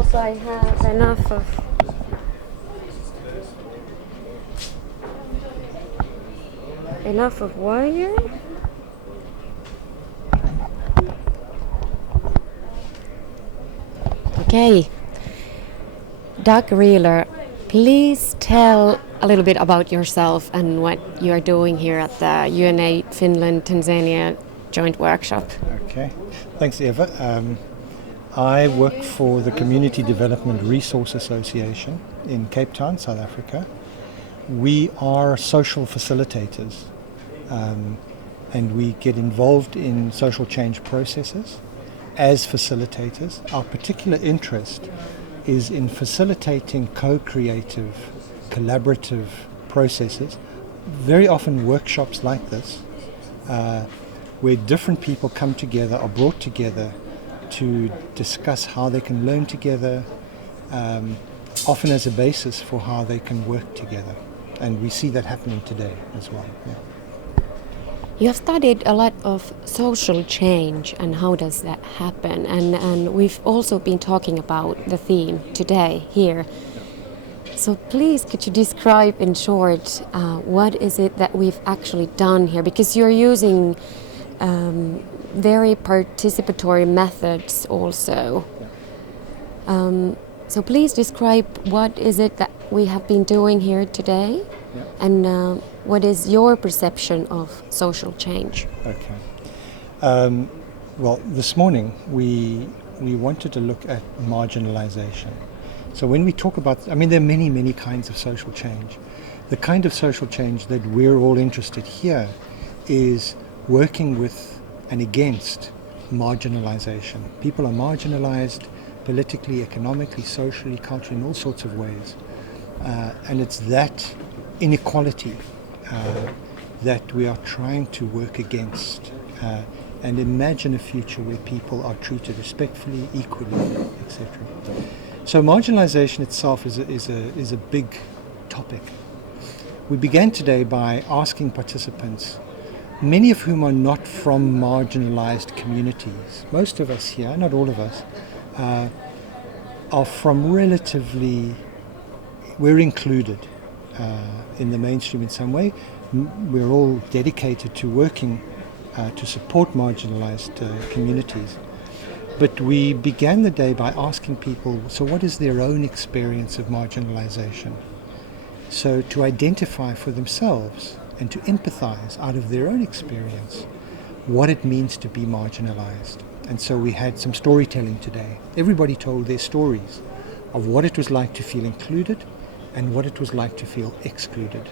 else I have enough of. Enough of wire? Okay. Doug Reeler, please tell a little bit about yourself and what you are doing here at the UNA Finland Tanzania joint workshop. Okay, thanks Eva. I work for the Community Development Resource Association in Cape Town, South Africa. We are social facilitators and we get involved in social change processes as facilitators. Our particular interest is in facilitating co-creative, collaborative processes, very often workshops like this, where different people come together, are brought together to discuss how they can learn together, often as a basis for how they can work together. And we see that happening today as well. Yeah. You have studied a lot of social change and how does that happen, and we've also been talking about the theme today here. So please could you describe in short what is it that we've actually done here, because you're using very participatory methods also. So please describe what is it that we have been doing here today, and what is your perception of social change? Okay. Well, this morning we wanted to look at marginalization. So when we talk about, there are many kinds of social change. The kind of social change that we're all interested here is working with and against marginalization. People are marginalized politically, economically, socially, culturally, in all sorts of ways. And it's that inequality that we are trying to work against and imagine a future where people are treated respectfully, equally, etc. So marginalization itself is a big topic. We began today by asking participants, many of whom are not from marginalized communities. Most of us here, not all of us, are from relatively, we're included in the mainstream in some way. We're all dedicated to working to support marginalized communities. But we began the day by asking people, so what is their own experience of marginalization? So to identify for themselves and to empathize out of their own experience what it means to be marginalized. And so we had some storytelling today. Everybody told their stories of what it was like to feel included and what it was like to feel excluded.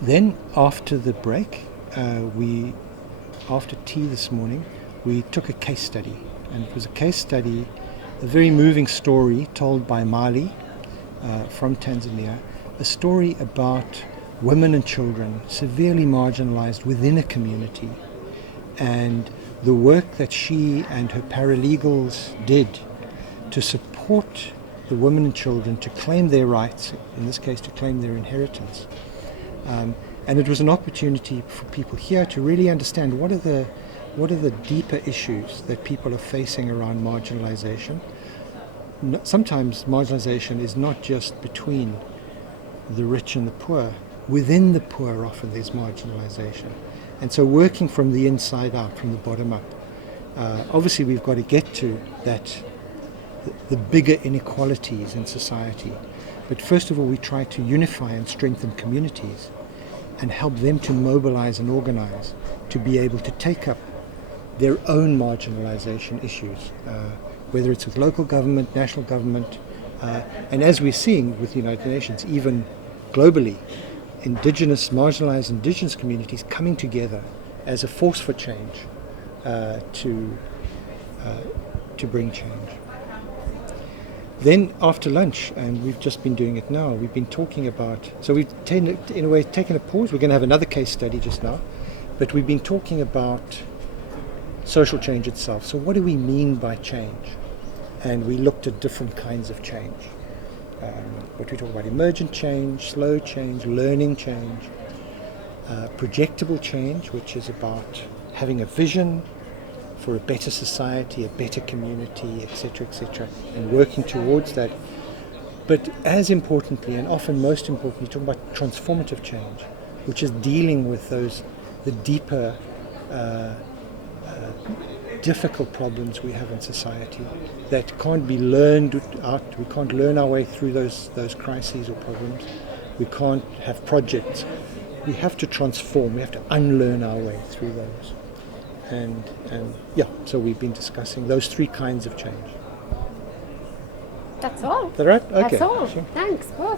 Then after the break, after tea this morning, we took a case study. And it was a case study, a very moving story told by Mali from Tanzania, a story about women and children severely marginalized within a community, and the work that she and her paralegals did to support the women and children to claim their rights, in this case to claim their inheritance. And it was an opportunity for people here to really understand what are the deeper issues that people are facing around marginalization. Sometimes marginalization is not just between the rich and the poor. Within the poor often there's marginalization. And so working from the inside out, from the bottom up, obviously we've got to get to that, the bigger inequalities in society. But first of all, we try to unify and strengthen communities and help them to mobilize and organize to be able to take up their own marginalization issues, whether it's with local government, national government, and as we're seeing with the United Nations, even globally, marginalized indigenous communities coming together as a force for change to bring change. Then after lunch, and we've just been doing it now, we've been talking about, so we've taken a pause. We're going to have another case study just now, but we've been talking about social change itself. So what do we mean by change? And we looked at different kinds of change. What we talk about: emergent change, slow change, learning change, projectable change, which is about having a vision, for a better society, a better community, etc., and working towards that. But as importantly, and often most importantly, talking about transformative change, which is dealing with the deeper, difficult problems we have in society that can't be learned out. We can't learn our way through those crises or problems. We can't have projects. We have to transform. We have to unlearn our way through those. And so we've been discussing those three kinds of change. That's all. Is that right? Okay. That's all. Sure. Thanks both.